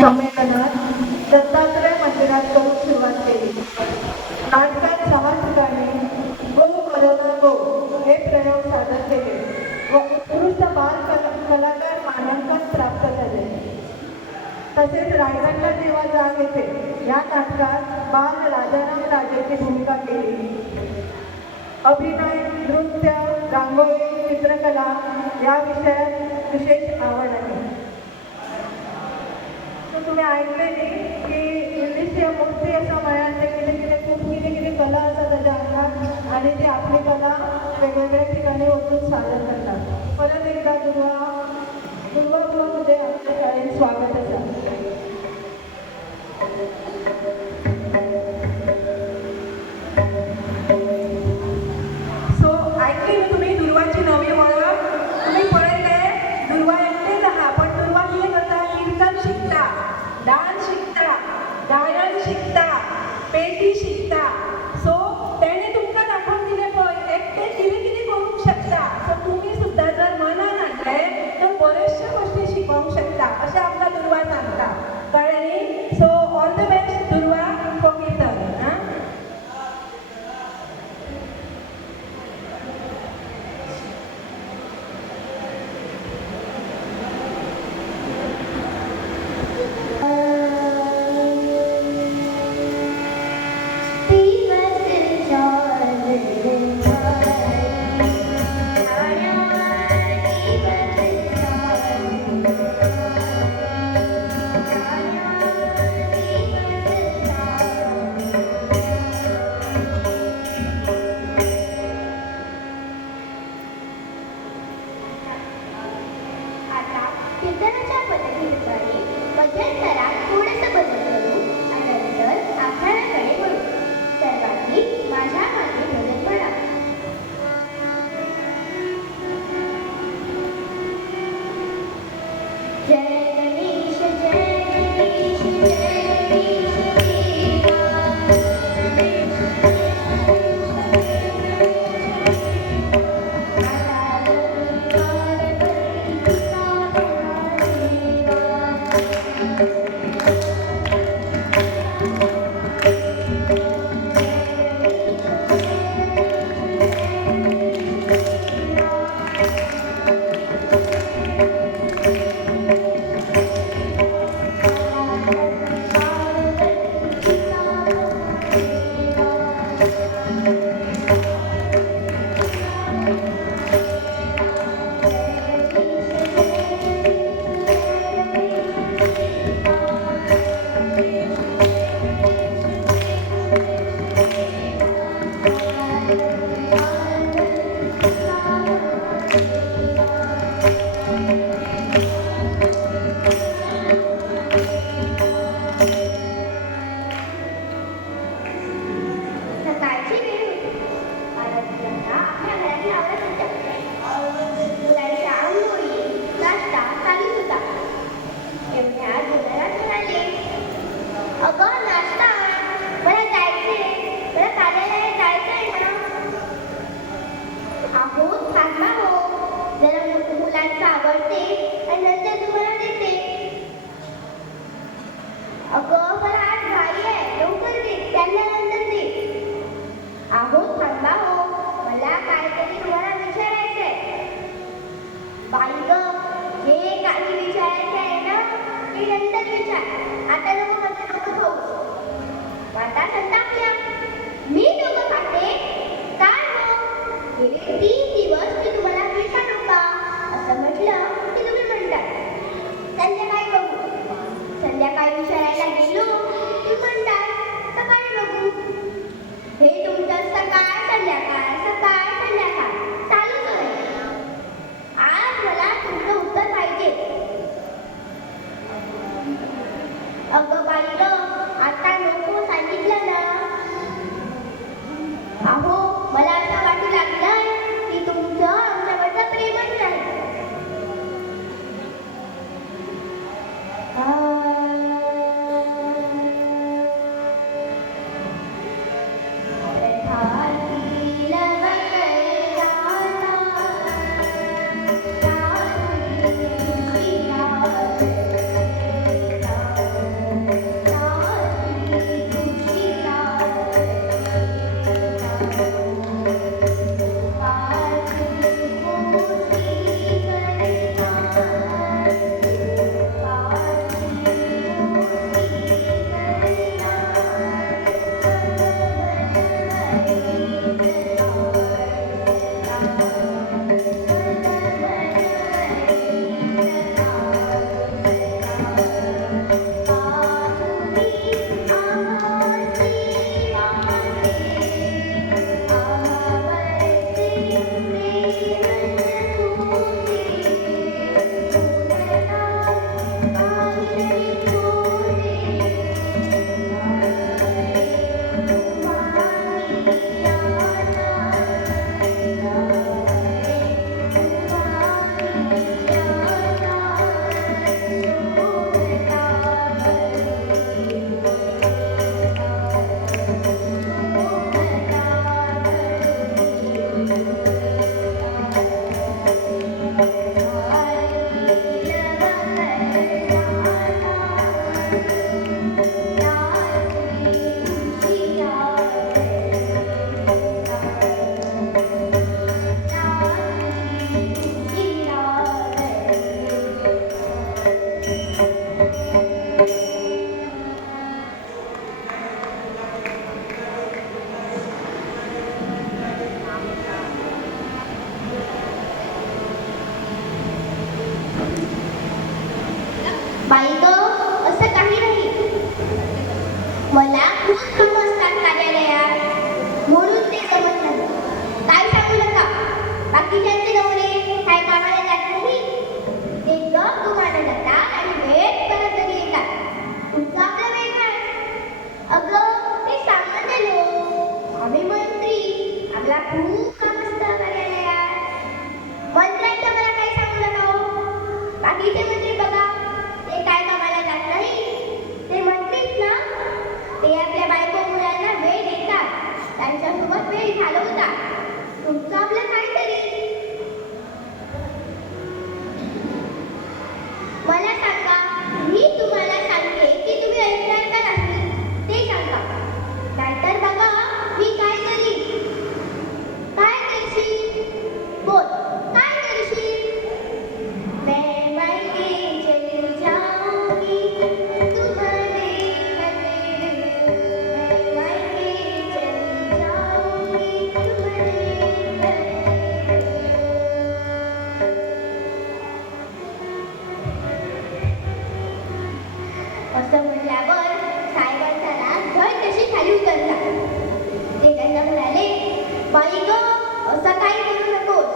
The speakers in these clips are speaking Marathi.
संमेलनात दत्तात्रय मंदिरात करून सुरुवात केली. नाटकात 6 ठिकाणी गो करोना गो हे प्रयोग सादर केले व उत्कृष्ट बाल कलाकार मानांकन प्राप्त झाले. तसेच रायगडला जेव्हा जाग येते या नाटकात बाल राजाराम राजेची भूमिका केली. अभिनय, नृत्य, रांगोळी, चित्रकला या विषयात विशेष आवड आहे. तुम्ही ऐकलेली की इंग्लिश मूर्ती असं म्हणाल ते किती खूप कला असतात त्याच्या अंगात आणि ते आपली कला वेगवेगळ्या ठिकाणी ओतून सादर करतात. परत एकदा दुर्वामध्ये आपल्या शाळेत स्वागत आहे. तुम्ही दुर्वाची नवी ओळख तुम्ही पळयले. दुर्वा एकटेच आहात पण दुर्वा कितें करता? कीर्तन शिकता, डान्स शिकता, गायन शिकता, पेटी शिकता. सो तेणे तुमकां दाखोवन दिलें पळय एकटे कितें करूंक शकता. सो तुमी सुद्दां जर मनान हाडले तर बरेचशे गोष्टी शिकोवंक शकता अशें आमकां दुर्वा सांगता. कळ्ळें न्ही? सो ऑल द बेस्ट दुर्वा फॉर कीर्तन. कीर्तनाच्या पद्धतीनुसार मध्यंतरात थोडेसे बदल करू आणि नंतर आखाड्याकडे वळू. सर्वांनी माझ्या मागे भजन म्हणा. जय गणेश जय गणेश जय गणेश मला खूप कामं असतात कार्यालयात म्हणून ते जमत नाही. काय सांगू नका, बाकीच्यांचे नवरे काय कामाला जात नाही, ते जॉब तुम्हाला जातात आणि वेळ परत घरी येतात. तुमचा आपला वेळ काय? अगं ते सामान्य लोक, आम्ही मंत्री, आम्हाला खूप काम असतं कार्यालयात. मंत्र्यांचं मला काही सांगू नका हो. बाकीचे मंत्री बघा, ते काय कामाला जात नाही, ते मंत्रीच ना, ते आपल्या बायको मुलांना वेळ देतात, त्यांच्यासोबत वेळ घालवतात. तुमचं आपलं काहीतरी. मला सांगा, मी तुम्हाला सांगते की तुम्ही ऐकणार का नाही ते सांगा. नाहीतर बघा मी काय करीन. काय करशील? बोल, काय करशील? मैं मायके चली जाऊंगी तुम्हारे बदले, मैं मायके चली जाऊंगी तुम्हारे बदले. असं म्हटल्यावर साहेबांचा राग धड कशी खाली उतरला. ते त्यांना म्हणाले, बाई ग, असं काही करू नकोस.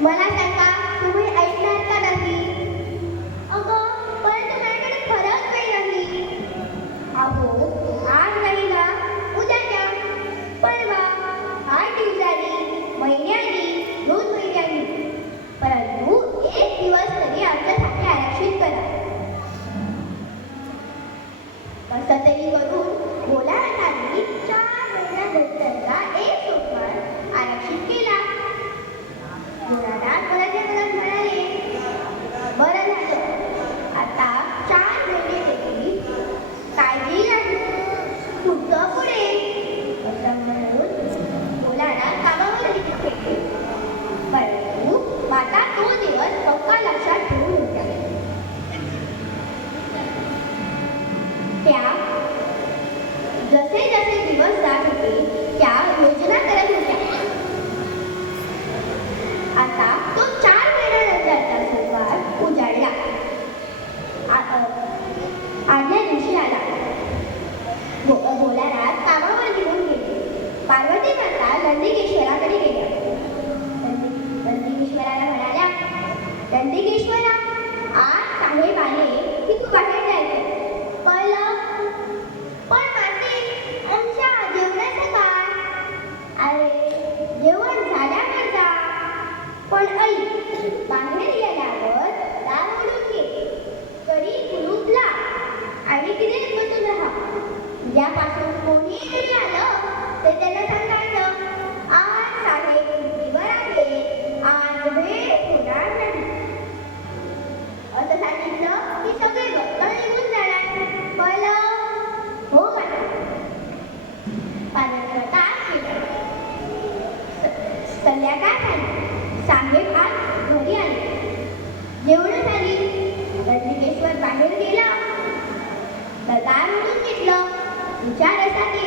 मला सांगा, तुम्ही ऐकणार का नाही? अगं परंतु माझ्याकडे खरंच वेळ नाही. अहो आज नाही ना, उद्या द्या, परवा, 8 दिवसांनी, महिन्यानी, 2 महिन्यांनी, परंतु 1 दिवस तरी आमच्यासाठी आरक्षित करा. कसं तरी करून बोलाहाटांनी 4 महिन्यानंतरचा एक सोमवार आरक्षित केला. बोलाहाट परत म्हणाले, बरं झालं, आता 4 महिने देखील काळजी नाही, पुढचं पुढे. असं म्हणून बोलाहाट कामावर गेले. परंतु माता तो दिवस पक्का लक्षात ठेवून होत्या. त्या जसे जसे दिवस जात होते त्या योजना करत होत्या. आता तो 4 महिन्यानंतरचा सोमवार उजाडला. आदल्या दिवशी आला. बोलारात कामावर घेऊन गेले. पार्वती माता नंदिकेश्वराकडे गेल्या. नंदिकेश्वराला म्हणाल्या, नंदिकेश्वरा, आज साहेब आले की तू बाहेर जायचं. कळलं? पण माते, आमच्या जेवणाचं काय? अरे जेवण झाल्यावर जा. पण ऐक, बाहेर गेल्यावर दार उघडून घे, तरी कुलूप लाव आणि तिथेच बसून राहा. उद्यापासून कोणी घरी आलं तर त्यांना सांगायचं, आज साहेब सुट्टीवर आहे, आज वेळ होणार नाही. असं सांगितलं की सगळे गप्प निघून जाणार. कळलं? हो माता. पाण्याचा तास गेला. संध्याकाळ झाली. साहेब आज घरी आले. जेवण झाली. नंदिकेश्वर बाहेर गेला. दार उघडून घेतलं. विचारासाठी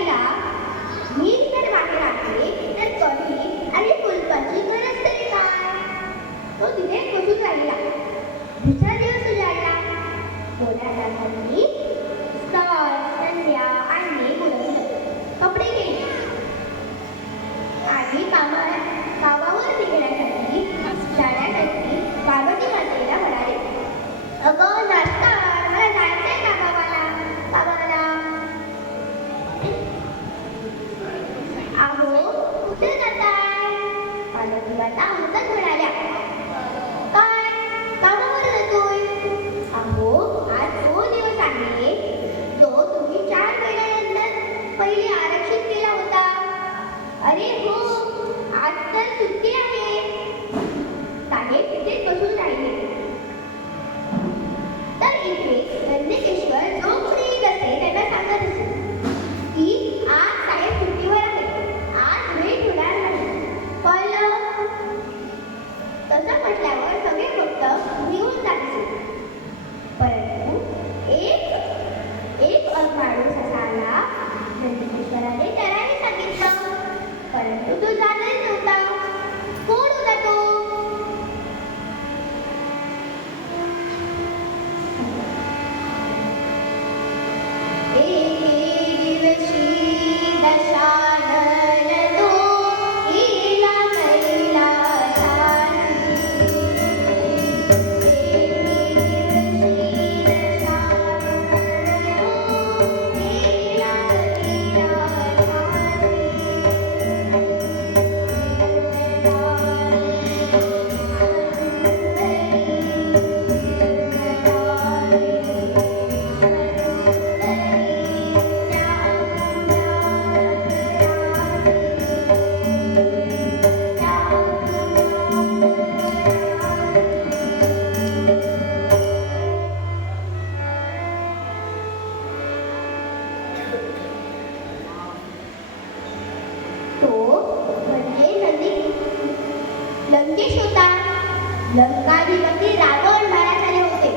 लंकाधिपती रावण महाराज आले होते.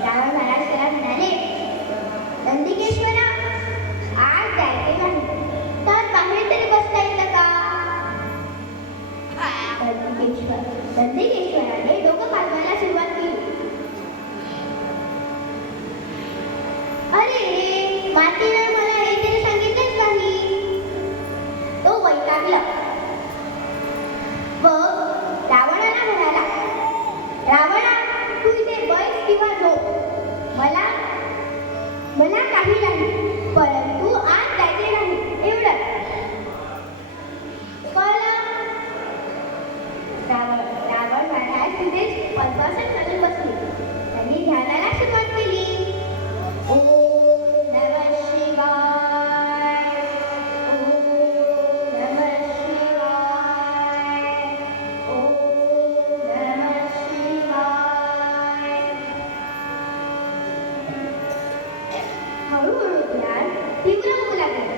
रावण महाराज त्याला म्हणाले, नंदिकेश्वरा, आज जायचे नाही तर बाहेर तरी बसता येतं का? नंदिकेश्वराने डोकं पालवायला सुरुवात केली. अरे, मातेने मला हे तरी सांगितलंच नाही. तो वैतागला व रावणाला म्हणाला, रावणा, तू इथे बस किंवा झोप, मला मला काही नाही, परंतु आज जायचे नाही एवढं कळलं? रावण महाराज तिथेच पद्मासन घालून बसले. त्यांनी ध्यानाला सुरुवात केली. ओम नमः शिवाय, ओम नमः शिवाय, ओम नमः शिवाय. हळूहळू ध्यान तीव्र होऊ लागले.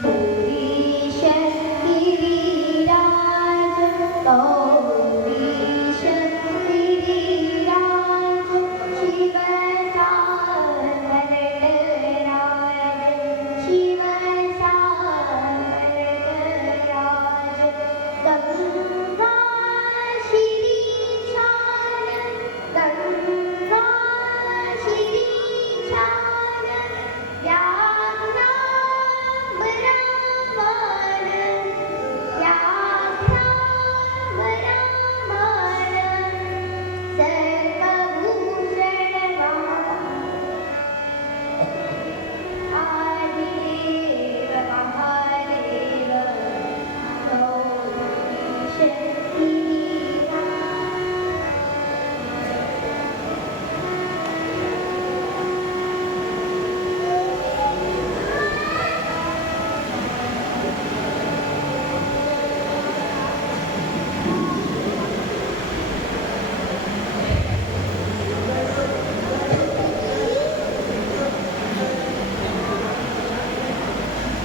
गौरी शक्ती विराज, गौरी शक्ती विराज, शिव सागर राज, शिव सागर राज. गंगा श्री शान, गंगा श्री शान, व्याघ्रांबरामान, व्याघ्रांबरामान, सर्वभूषणवान, आदिदेव महादेव, गौरी शक्ती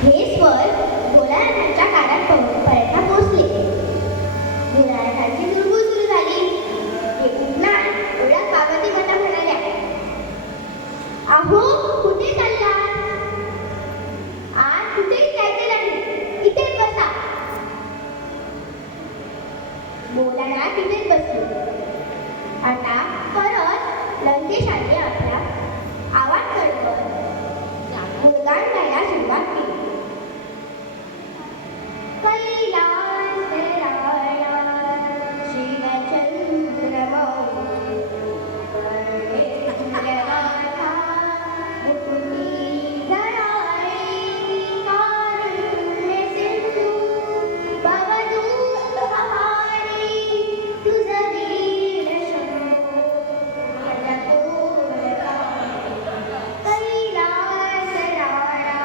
हे स्वर भोलानाथांच्या कानापर्यंत पोहोचले. भोलानाथांची गुळगुळ सुरू झाली. हे उठणार एवढ्या पार्वती माता म्हणाल्या, अहो, कुठे चाललात? आज कुठेही जायचे नाही, इथेच बसा. भोलानाथ तिथेच बसले. आता परत लंकेशाने आपला आवाज चढवत गुणगान गायला सुरुवात केली. कैलास राया शिवचंद्रमौली, कर्णेन्द्रनाथा मुकुनी धराळे, कारुण्य सिंधू भवदूतहारी, तुझ वीर शंभो भजकोरकारे. कैलास राया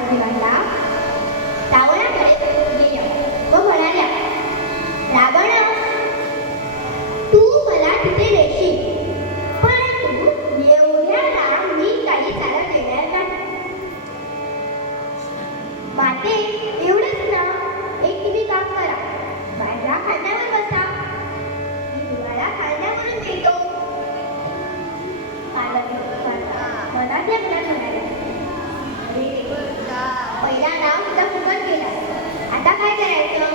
पार्वती माता रावणाकडे गेल्या व म्हणाल्या, रावण, तू मला तिथे नेशील, परंतु एवढ्या लांब मी काही चालत येणार नाही. माते, एवढंच ना, एक तुम्ही काम करा, माझ्या खांद्यावर बसा, मी तुम्हाला खांद्यावरून देतो. पार्वती माता मनातल्या मनात म्हणाल्या, पहिला नाव तुझा फुकट गेला, आता काय करायचं?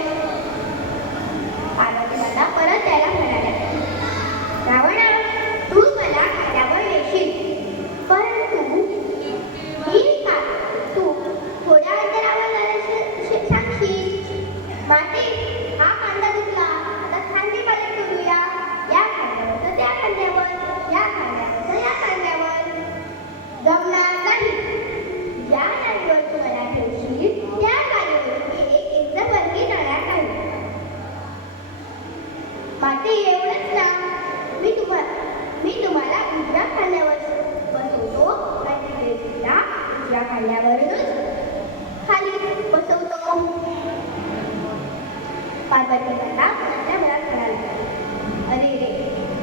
पार्वती माता परत त्याला म्हणाल्या, रावणा, तू मला खांद्यावर नेशील, परंतु तू थोड्या अंतरावर जायला सांगशील. माते, हा खांदा दुखला, आता खांदे पालट करूया, या खांद्यावर त्या खांद्यावर, या खांद्यावर या खांद्यावर. जमणार नाही. ज्या जागेवर तू मला ठेवशील त्या जागेवर मी एक इंच वरती जाणार नाही. माते, एवढंच ना, मी तुम्हाला उजव्या खांद्यावर बसवतो आणि तिला उजव्या खांद्यावरूनच खाली बसवतो. पार्वती माता मनातल्या मनात म्हणाली, अरे रे,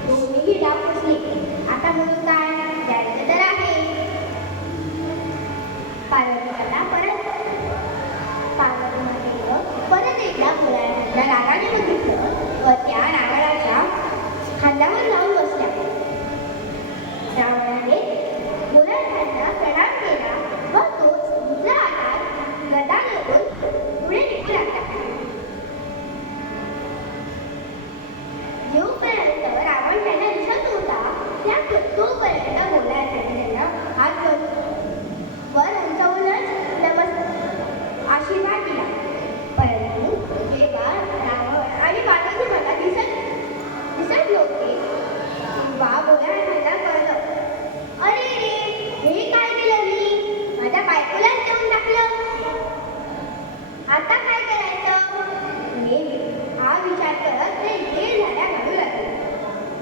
दोन्हीही डाव फसले, आता म्हणून काय, द्यायचं तर आहे. पार्वती मातेनं परत एकदा भोळ्याला रागाने बघितलं व त्या रावणाच्या खांद्यावर जाऊन बसल्या. रावणाने भोळ्याला प्रणाम केला व तो दुसऱ्या हातात गदा घेऊन पुढे निघू लागला. जोपर्यंत रावण त्यांना दिसत होता तोपर्यंत भोळ्याला हात वर उंचावूनच आशीर्वाद दिला. परंतु जेव्हा रावण आणि पार्वती माता दिसत होते तेव्हा भोळ्याला कळलं, अरे रे, हे काय केलं मी, माझ्या बायकोलाच देऊन टाकलं, आता काय करायचं? हा विचार करत ते वेळ झाल्या घालू लागले.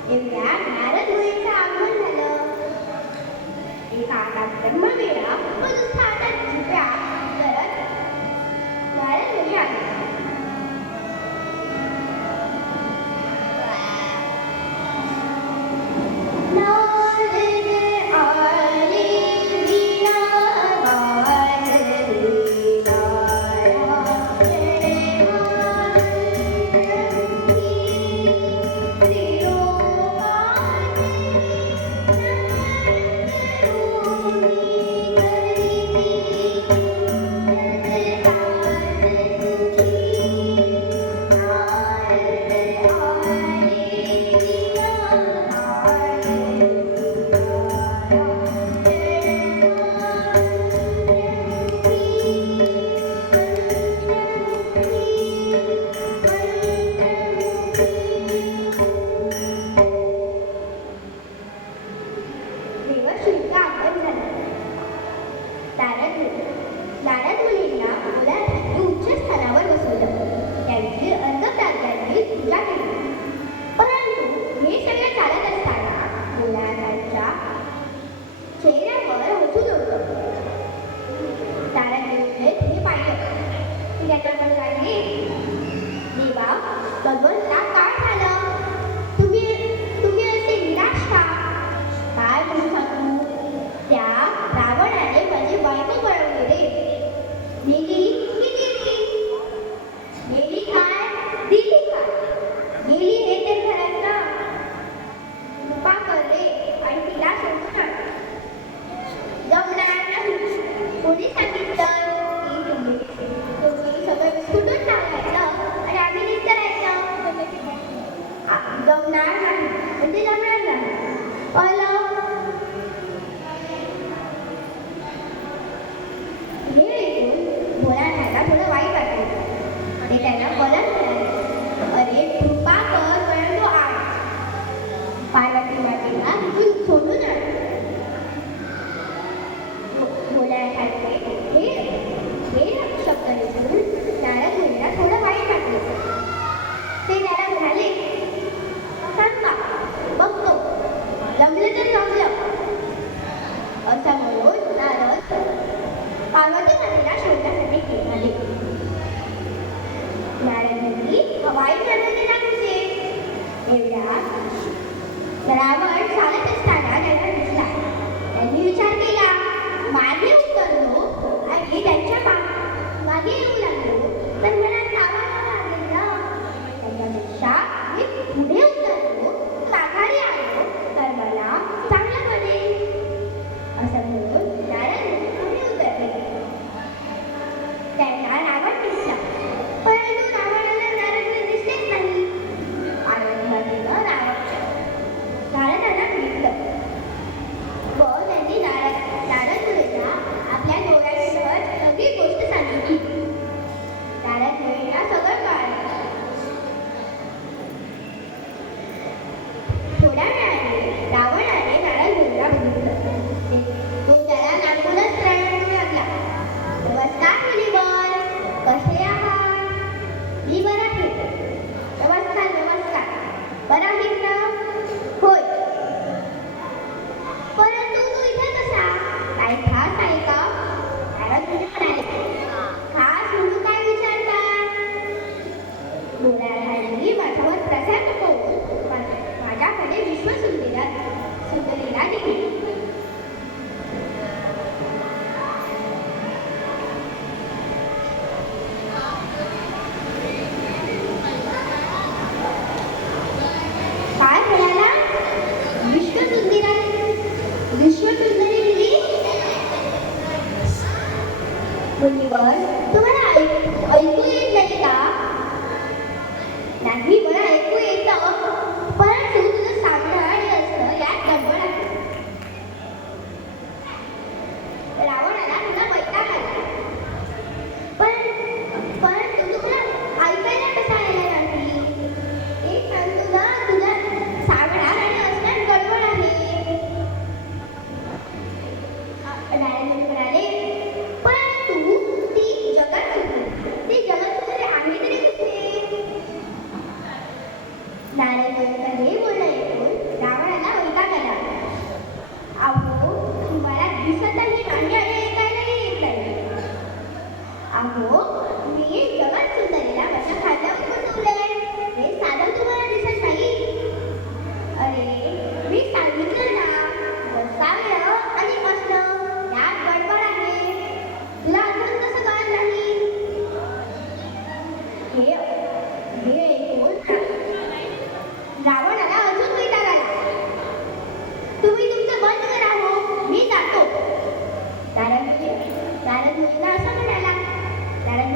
तेवढ्या नारद मुनींचं आगमन झालं. एका हातात ब्रह्मवीणा व दुसऱ्या हातात झिपऱ्या करत नारद मुनी आले. नारद मुनींना भोळ्यासाठी उच्च स्थानावर बसवलं. त्यांची अर्धप्राज्ञांनी पूजा केली. परंतु हे सगळे चालत असताना भोळ्याच्या चेहऱ्यावर हसू होतं. नारद मुनींनी हे पाहिलं की त्यांना म्हणाले, देवा, भगवंता, काय झालं? तुम्ही असे निराश का? काय म्हणू शकू? त्या रावणाने माझी बायको पळवली रे. गेली की गेली? गेली काय? दिली काय? गेली हे तर खरं ना. कृपा कर रे आणि तिला सोडून आण. जमणार नाही. कोणी सांगितलं की तुम्ही सगळं विस्कटून टाकायचं आणि आम्ही निघायचं? जमणार नाही म्हणजे जमणार नाही. भोळ्याला थोडं वाईट वाटलं. ते त्यांना परत म्हणाले, अरे कृपा कर, परंतु आण. पार्वती मातेला जीव सोडून आण. भोळ्यासारखे हे शब्द ऐकून नारद मुनीला थोडं वाईट वाटलं. ते त्याला म्हणाले, सांगा बघतो, जमलं तर रावण चालत असताना त्यांना दिसला. त्यांनी विचार केला, मागे उतरलो आणि त्यांच्या मागे येऊ लागलो तर मला चावायला लागेल ना. त्याच्यापेक्षा मी पुढे उतरलो, माघारी आलो तर मला चांगलं पडेल. असं म्हणून नारद पुढे उतरले. त्यांना रावण दिसला, परंतु रावणाला नारद दिसलेच नाही. आनंदाने नारदांना भेटलं व त्यांनी नारद मुनींना आपल्या डोळ्यासह सगळी गोष्ट सांगितली. नारद मुनींना सगळं कळलं. थोड्या वेळाने रावणाने नारद मुनींना बघितलं. तो त्याला लागूनच रडू लागला. नमस्कार मुनीवर, कसे आहात? मी बरा आहे. नमस्कार नमस्कार, बरा आहेस ना? होय. परंतु तू इथे कसा? काही खास आहे का? नारद मुनी म्हणाले, खास म्हणून काय विचारतात? डोळ्याखाली माझ्यावर प्रसन्न होऊन माझ्याकडे विश्वसुंदरीला निघाली. काय म्हणाला? विश्वसुंदरी दिली? मुनीवर, तुम्हाला ऐकू येत नाही का? नाही, मला ऐकू येतं, परंतु तुझं सामना आणि असतं यात गडबड आहे. रावणाला तुला वैताग आला, परंतु तुला ऐकायला कसा यायला नाही? एक सांगतो ना, तुझा सामना आणि असण्यात गडबड आहे. नारद मुनी म्हणाले, परंतु ती जगतसुंदरी आहे तरी कुठे? नारद मुनींचं हे बोलणं ऐकून रावणाला वैताग आला. अहो, तुम्हाला दिसतही नाही आणि ऐकायलाही येत नाही. अहो, मी जगतसुंदरीला माझ्या खांद्यावर बसवलंय, हे साधं तुम्हाला दिसत नाही? अरे, मी सांगितलं ना, बसावं आणि बसणं यात गडबड आहे. तुला अजून कसं कळत नाही? हे ऐकून रावणाला अजून वैताग आला. तुम्ही तुमचं बंद करा हो, मी जातो. नारद मुनींना असं म्हणाला. नारद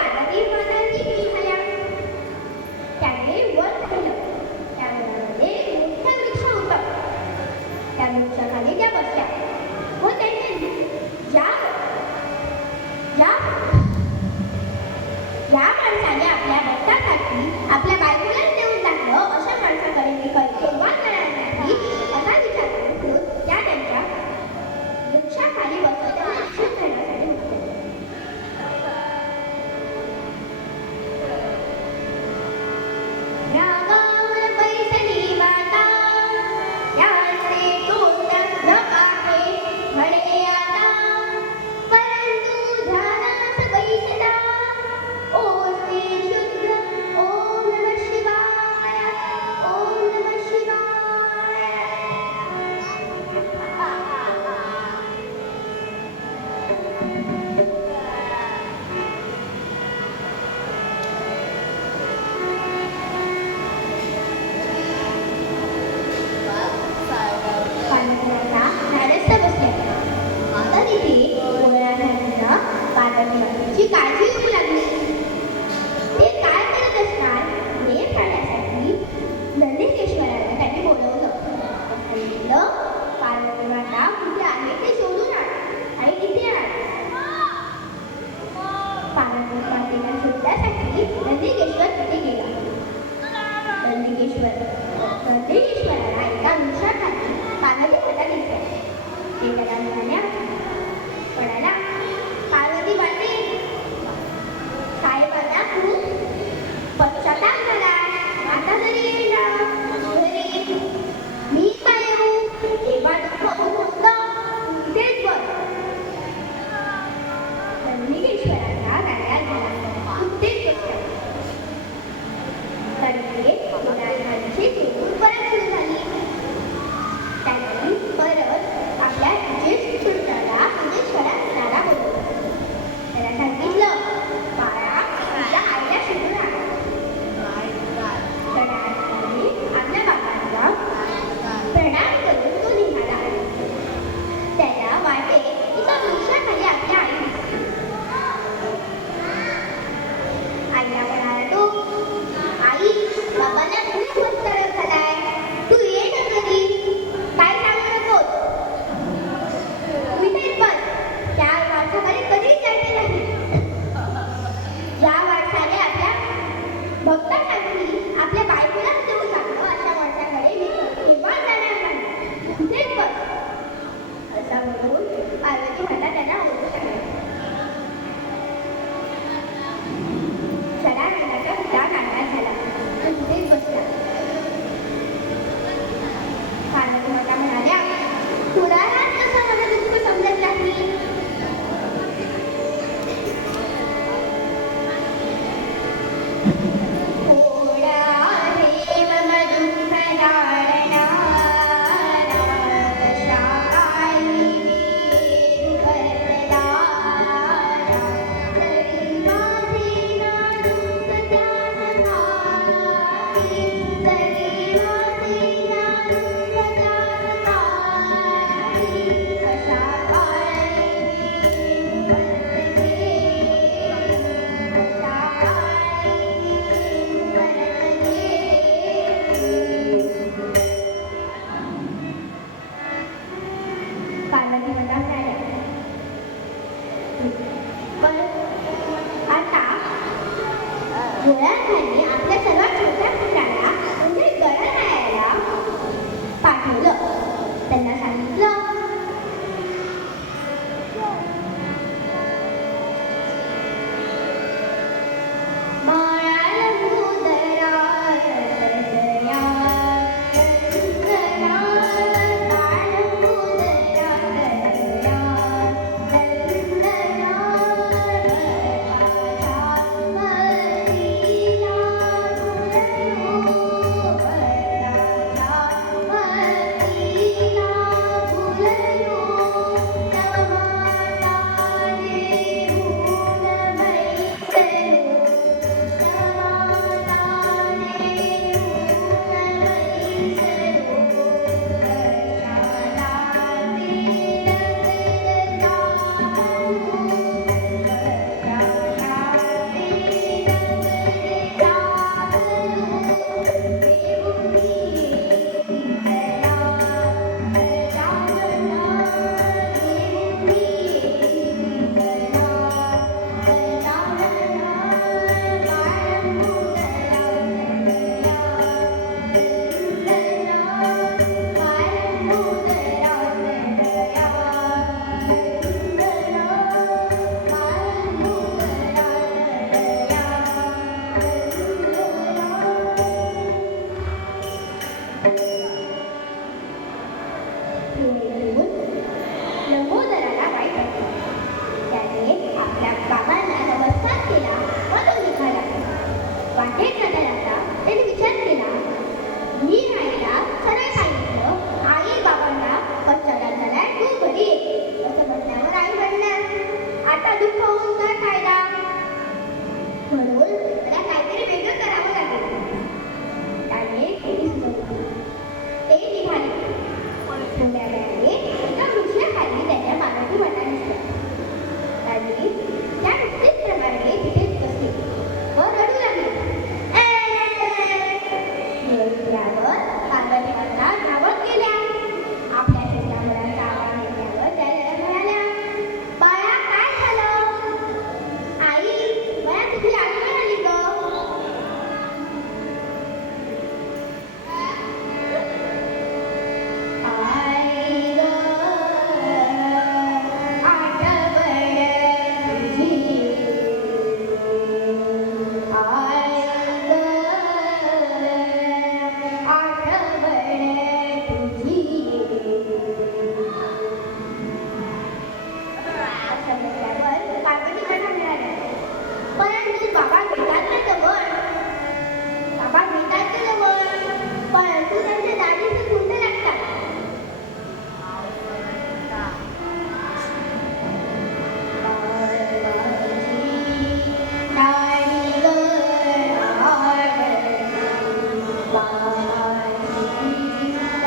पार्वती मातांनी खुश झाल्या. त्याने वर पाहिलं. त्या वनामध्ये मोठा वृक्ष होता. त्या वृक्षाखाली त्या बसल्या व त्यांनी ज्या माणसाने आपल्या भक्तासाठी आपल्या बायकोला देऊन टाकलं अशा माणसाकडे मी केव्हा जाणार नाही असा विचार करून त्या त्यांच्या वृक्षाखाली बसून त्यांना रक्षण करण्यासाठी म्हटले. रागावर बैसली माता याचे तोंड न आहे म्हणे आता परंतु ध्यानात बैसला ओसे शुद्ध ओम नमः शिवाय ओम नमः शिवाय. पार्वतीमाता धाडस्त बसल्या. आता तिथे गोळ्या झालेल्या पार्वतीमातेची काळजी होऊ लागली. ते काय करत असणार हे पाहण्यासाठी नंदिकेश्वराला त्यांनी बोलवलं. सांगितलं, पार्वतीमाता कुठे आहे ते शोधून आण आणि इथे आण. पार्वतीमातेला शोधण्यासाठी नंदिकेश्वर तिथे गेला. नंदिकेश्वराला एका वृक्षाखाली पार्वतीमाता दिसल्या. ते त्याला म्हणाल्या, म्हणाला, पार्वती माते साहेबांना खूप पश्चाताप झाला. आता तरी येईल ना घरी. मी काय येऊ तेव्हा दुःख होत नसतं. इथेच बस. नंदिकेश्वराचा गाड्या झाला. इथेच बसल्या. तडके उडाणाची फिरून परत सुरू झाली. त्यांनी परत आपल्या विजेत सुटणारा नंदिकेश्वराला बोलवलं. त्याला सांगितलं, बाळा तुझ्या आईला शोधून आण. गणाने आपल्या बाबांना प्रणाम करून तो निघाला. त्याला वाटे एका वृक्षाखाली आपली आई दिसली. आईला म्हणाला तो, आई बाबांना खूप त्रास झालाय. तू ये ना कधी. काय सांगू नकोस. तू इथेच बस. त्या माणसाकडे कधीच जायचे नाही. ज्या माणसाने आपल्या भक्तासाठी आपल्या बायकोला देऊन टाकलं अशा माणसाकडे मी केव्हा जाणार नाही. इथेच बस. असा म्हणून पार्वती माता त्यांना ओळखू लागली. सदानंदाचा पिता नाराज झाला. तो तिथेच बसला. पार्वती माता म्हणाल्या, कुणाला कसं माझं दुःख समजत नाही. थोडा आहे मम दुःख जाणणारा, कशा काही वेद करणारा. तरी माझे ना दुःख त्यास काही. तरी माझे ना दुःख त्यास काही. कशा काही वेद करते. कशा काही वेद करते. पार्वती माता म्हणाल्या, पण आता गोळ्याखाली आपल्या सर्वात छोट्या पुत्राला म्हणजे गणरायाला पाठवलं. त्यांना सांगितलं, म्हणून मला काहीतरी वेगळं करावं लागेल. त्याने खोटी सुचवली. ते निघाले. थोड्या वेळाने एका वृक्षाखाली त्याच्या मानवी वाटा दिसल्या. आणि त्या नुकतीच प्रमाणे तिथेच बसली व रडू लागली. त्यावर पार्वती माता धावत गेल्या. आपल्या छोट्या मुलाचा आवाज ऐकल्यावर त्या त्याला म्हणाल्या, बाळा काय झालं? आई, मला तुझी आठवण आली गं. आई गं, आठवण तुझी. आई गं, आठवण तुझी. असं म्हटल्यावर पार्वती माता म्हणाल्या, परंतु बाबा घेतात ना जवळ. बाबा घेतात ते जवळ, परंतु त्यांच्या दाढीचे कुंड लागतात. दाढी गं,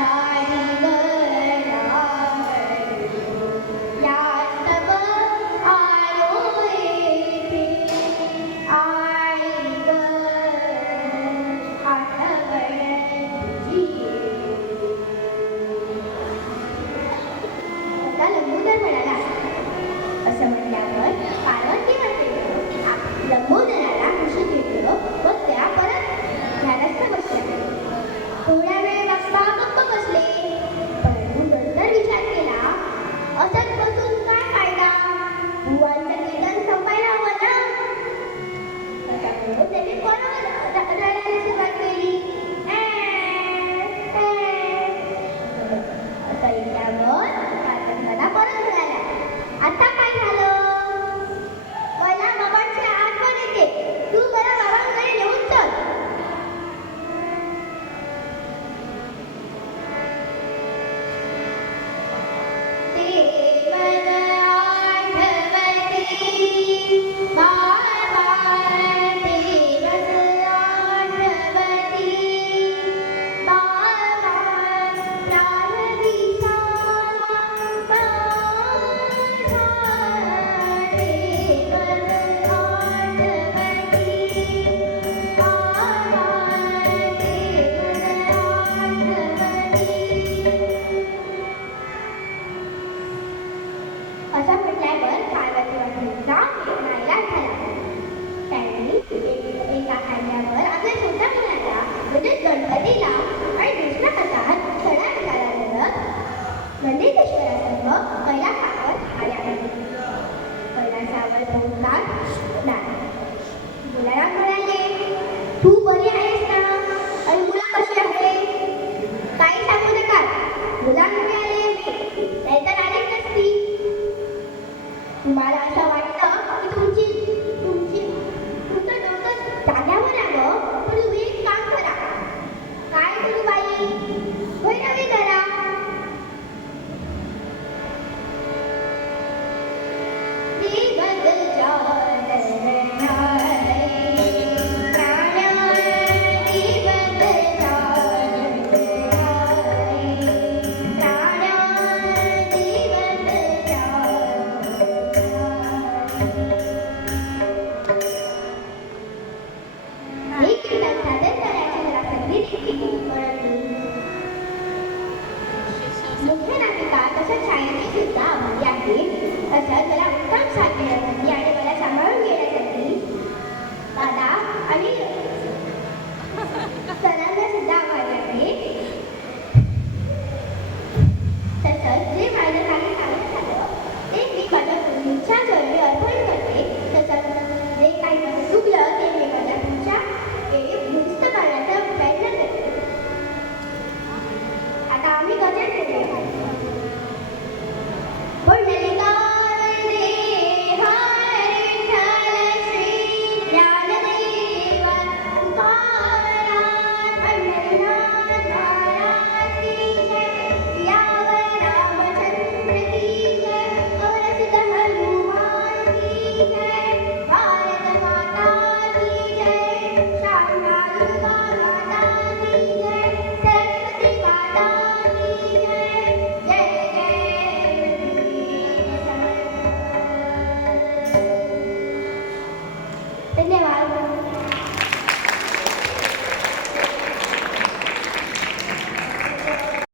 दाढी गं, यास्तव आलो येथे. आई गं, आठवण तुझी. आता लंबोदर म्हणाला. असं म्हटल्यावर पार्वती म्हणते, लंबोदराला खुशी घेतलं व त्या परत ध्यानस्थ बसल्या. थोड्या वेळ बसता गप्प बसले, परंतु नंतर विचार केला, असंच बसून काय फायदा? बुवांचं कीर्तन संपायला हवं ना. त्याच्यामुळे त्यांनी परत